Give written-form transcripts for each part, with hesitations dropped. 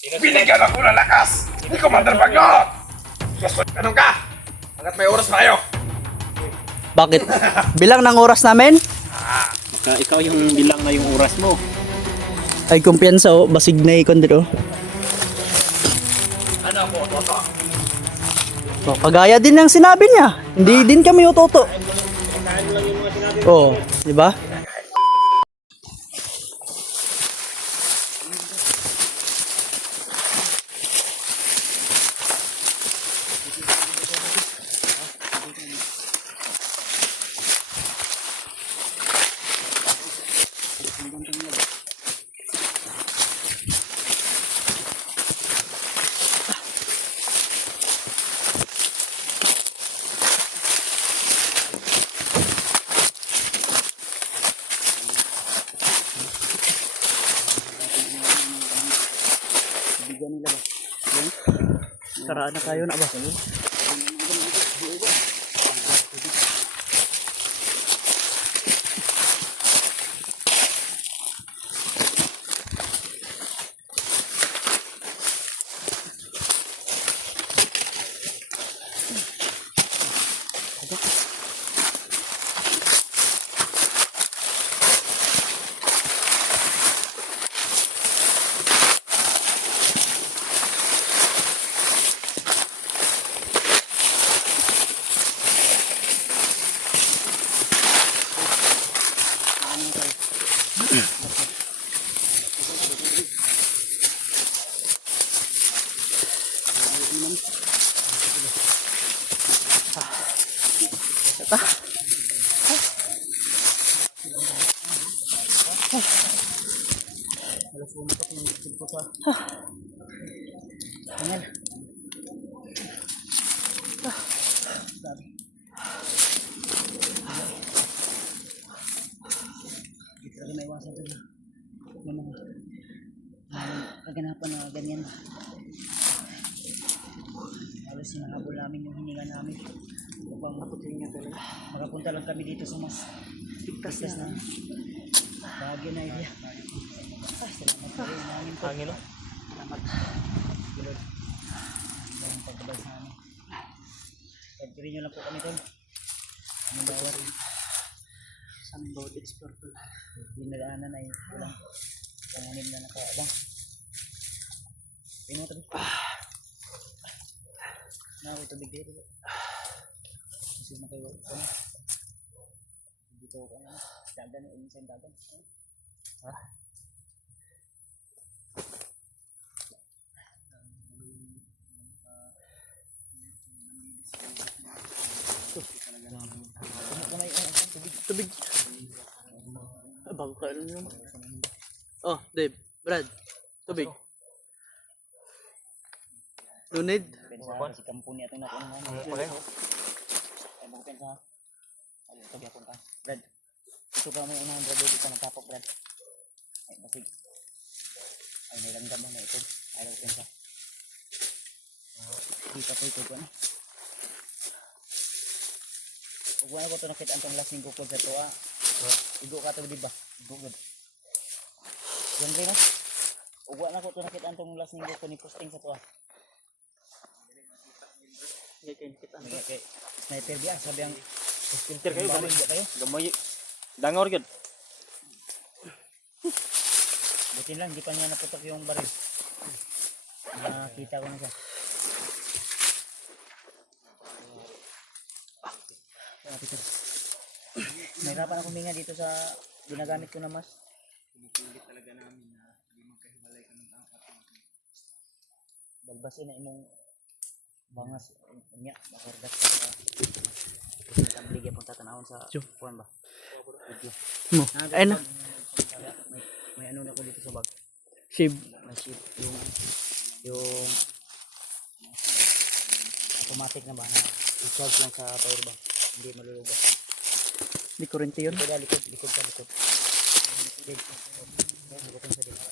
Binigyan ako ng lakas! Ni Commander Bagot! Ganun ka! Hanggat may oras pa kayo! Bakit? Bilang ng oras namin? Baka ikaw yung bilang na yung oras mo. Ay kumpiyansa oh, basig na ikon dito. Ano po, Toto? Oh, kagaya din ng sinabi niya. Hindi din kami utoto. Oh, di ba? Saraan na kayo na ba? Kaganapan na ganyan. Halos sinahabol namin yung hininga namin. Upang makapunta lang kami dito sa mas ligtas na bagay na area. Ay, salamat po rin namin po. Hangin, no? Salamat. Gulod. Ang pagbabay sa amin. Pagkirin nyo lang po kami doon. Anong bawat sa aming bawat expert po. Dinadaanan ay walang panganib na nakaabang. Pino tabi. Naku, tubig dito. Kasi na kayo. Dito ko na. Dagan, umisan dagan. Ha? Tubig. Bago ka naman. Oh, Dave, Brad. Tubig. Lunid. Pensa si kampuni atong nakuha na. Okay. Ay mo pensa. Ay sabi ako ka. Brad. Ito ka mo unahan Brad, dito ka nagtapok Brad. Ay basig. Ay niramdam mo na ito. Ay mo pensa. Di pa ito ko na. Ug wala ko to nakita antong lasing ko sa to ah. Igo ka to di ba? Igo gud. Yan rin no. Ug wala ko to nakita antong lasing ko ni posting sa to ah. Okay. Sniper dia sabi ang Filter kayo, gamay. kayo. Gamay. Dangaw rin. Buti lang di pa niya naputok yung baril. Nakita ko na siya. Mahirapan akong huminga dito sa ginagamit ko na mas. Pinipilit talaga namin na hindi magkahiwalay kami ng apat. Balbasin na imong bangas niya makargas sa tabligya pang tatanawon sa kuwan ba. Mo. Ay na. May ano na ko dito sa bag. Sib. May ship yung automatic na ba na i-charge lang sa power bank. Hindi malulugas. Di kurente yun. Likod sa likod. Likod sa likod.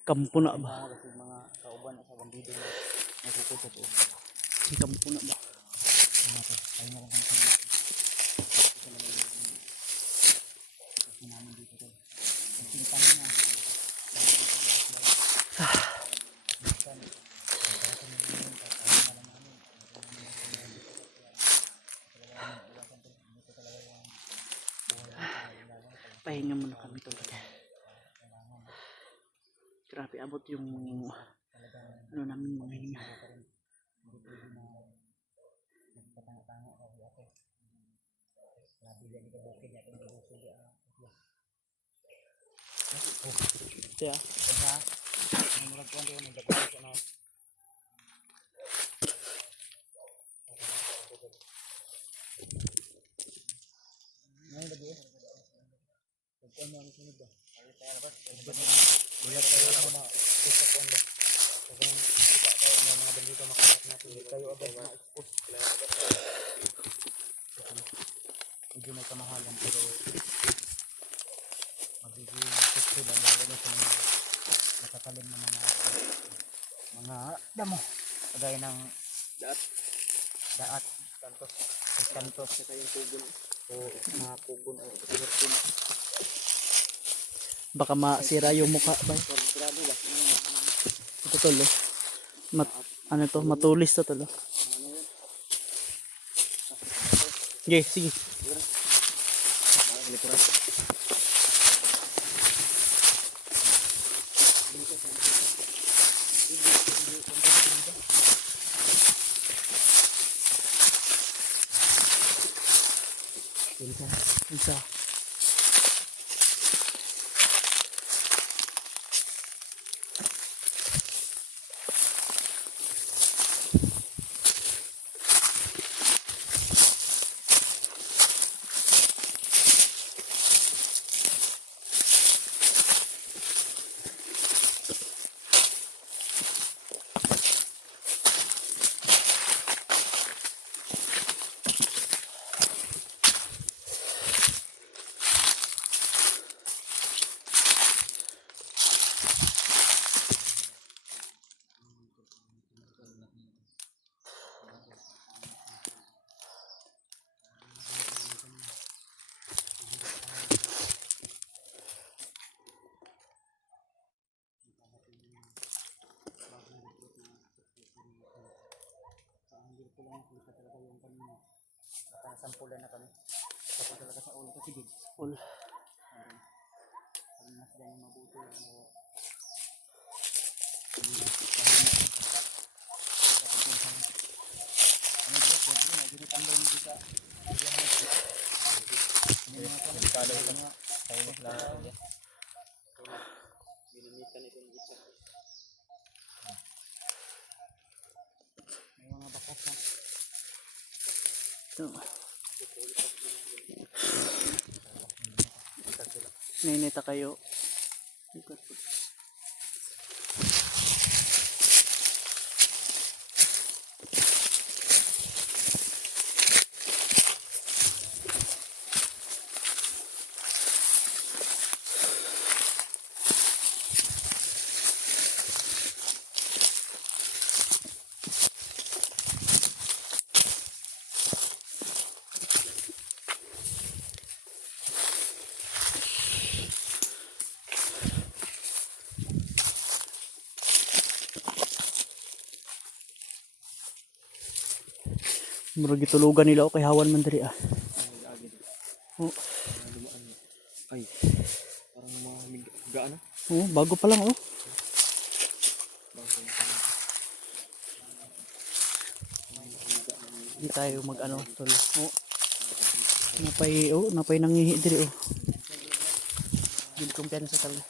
Kampo na ba? Kasi mga kauban sa bandido na nagkukod sa to. Ang kampo na ba? Pahinga muna kami talaga. Grabe abot yung ano namin mga hinga. Kaya medyo may kamahalan pero magiging successful ang lalo na sa mga nakatalim na mga damo kagaya ng daat kantos sa yung kugon o mga kugon o kugon. baka masira yung mukha ba? Ito tol oh. Ano to? Matulis to tol oh. Sige, sige. Isa. Sampulan na kami. Tapos talaga sa ulo ko sige. All. Pag mas ganyan mabuti yung Ito. Nainita kayo. Murag gitulugan nila o kay hawan man diri ah. Oh. Ay, parang mga higa na. Oh, bago pa lang oh. Hindi tayo mag-ano tol. Oh. Napay nangihi diri oh. Hindi kumpiyansa talaga.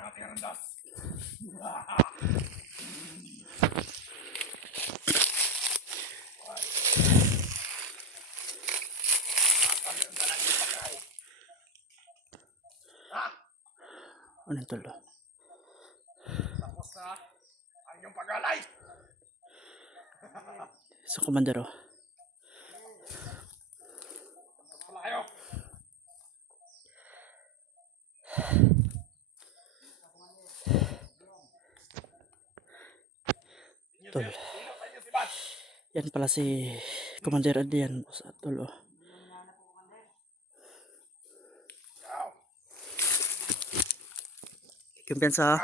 natin ang das. Ano tol? Tapos na ang iyong pag-alay. Sa komandero. Wala kayo. Tol. Sino sa inyo si Bats? Yan pala si Commander Adrian, boss tol. Oh. Ikaw. Kumpiyansa ha.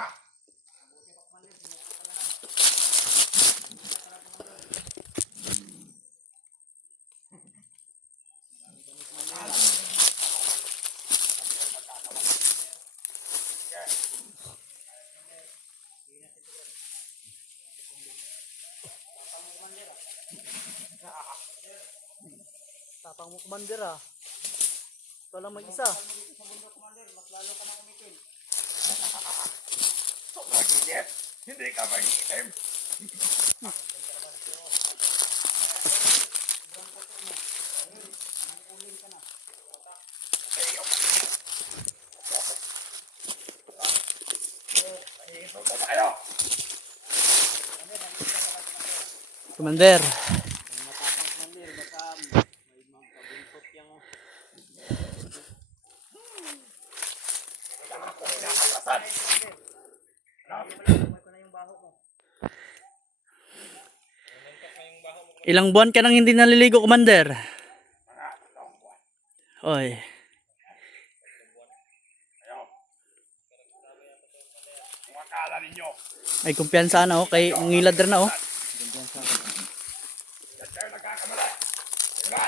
Tapang mo, Commander ah. Ikaw lang mag-isa. Sobrang init. Hindi ka mag-itim. Ito na tayo. Commander. Kinakalasan. Ilang buwan ka nang hindi naliligo, Commander? Mga taong buwan. Oy. Kayo. Kung akala ninyo, Ay kumpiyansa na oh. Kay ngilad rin na oh. yan kayo nagkakamali. Diba?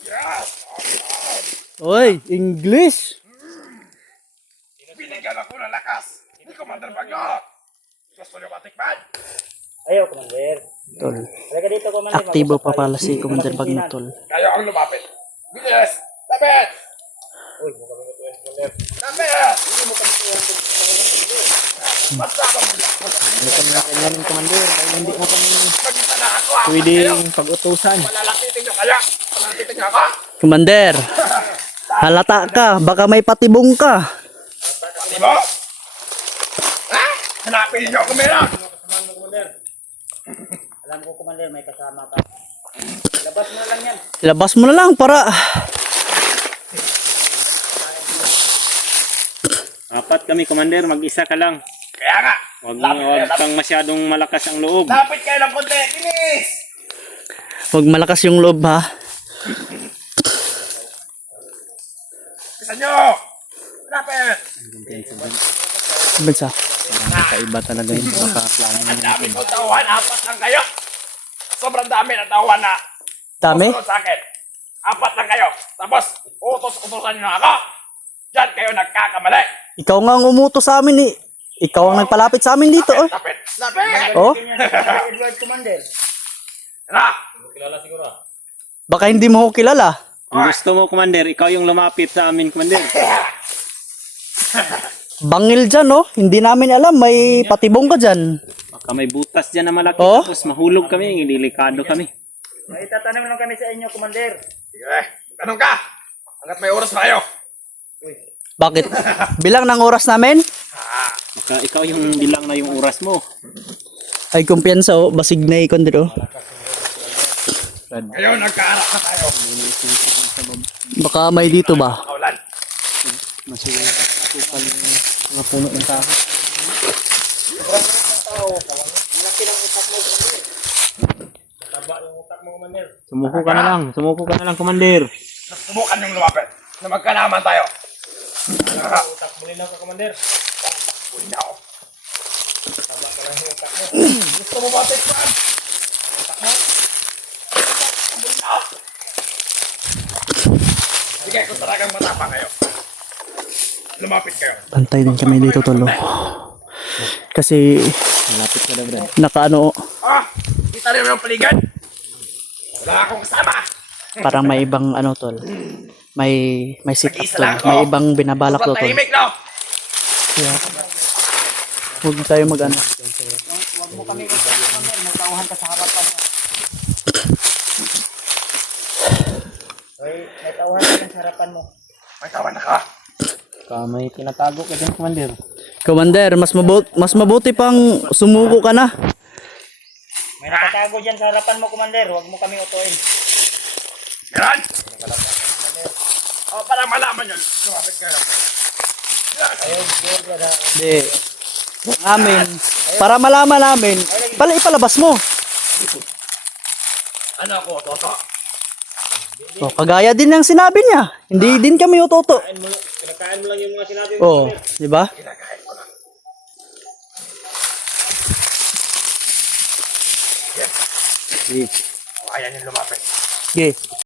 Yes! Oy, English. Binigyan ako ng lakas. Hindi Commander Bagyo. Gusto nyo matikman? Ayaw, Commander. Tol. Halika dito, Commander. Aktibo pa pala si Commander Bagno, tol. Kayo ang lumapit. Bilis! Lapit! Uy, mo kami ito, Commander. Lapit! Hindi mo kami ito, Commander. Basta ka mula. Ganyan, Commander. Dahil hindi mo kami Mag-isa na ako. Apat kayo. pwedeng pag-utusan. Malalapitin nyo kaya. Malalapitin nyo ako. Commander. Halata ka. Baka may patibong ka. Pati mo? Ha? Hanapin nyo ako meron. Alam ko, Commander, may kasama ka. Labas mo lang yan. Labas mo na lang para... Apat kami, Commander. Mag-isa ka lang. Kaya nga. Huwag kang masyadong malakas ang loob. Lapit kayo ng konti. Bilis! Huwag malakas yung loob ha. Bisa nyo. Lapit. Kumpiyansa. Kaiba talaga yung plano Ang dami ko tauhan. Apat lang kayo. Sobrang dami na tauhan na. Dami? Susunod sa akin. Apat lang kayo. Tapos, utos-utosan nyo na ako. Diyan kayo nagkakamali. Ikaw nga ang umutos sa amin eh. Ikaw ang nagpalapit sa amin dito oh. Lapit. Lapit. Oh? Edward, Commander. Na. Baka hindi mo ko kilala. Kung gusto mo, Commander, ikaw yung lumapit sa amin, Commander. Bangil dyan oh. Hindi namin alam. May patibong ka dyan. Baka may butas dyan na malaki. Oh? Tapos mahulog kami, delikado kami. May tatanong lang kami sa inyo, Commander. Sige. Tanong ka. Hanggat may oras na kayo. Bakit? Bilang ng oras namin? Baka ikaw yung bilang na yung oras mo. Ay kumpiyansa oh. Basig na ikon dito. Ngayon, nagkaharap na tayo. Baka may dito ba? Kaulan. Masukal yung mga puno ng tao. Sumuko ka na lang, Commander. Subukan yung lumapit. Na magkalaman tayo. Muli lang ka, Commander. Uy na ako. Gusto mo ba tikman? Sige, kung talagang matapang kayo. Lumapit kayo. Pantay din kami dito tolo. Kasi Malapit ka na, Brad. nakaano Ah! Kita rin mo yung paligid. Wala akong kasama. Parang may ibang ano tol. May sit up Mag-isa tol. lang ako. May ibang binabalak to Sobrang tol. tahimik, no? Kaya, huwag tayo mag ano. Huwag mo kami utot, Commander. May tauhan ka sa harapan mo. May tauhan ka sa harapan mo. May tawan na ka. May tinatago ka dyan, Commander. Commander, mas mabuti pang sumuko ka na. May nakatago dyan sa harapan mo, Commander. Huwag mo kami utuin. Yan! O, para malaman yun. Lumapit ka lang. Hindi. Amin. Para malaman namin, ipalabas mo. Ano ako, Toto? Oh, kagaya din ng sinabi niya. Hindi din kami utoto. Kinakain mo lang yung mga sinabi mo. Oh, di ba? Kinakain ko lang. Yes. Ayan yung lumapit. Okay.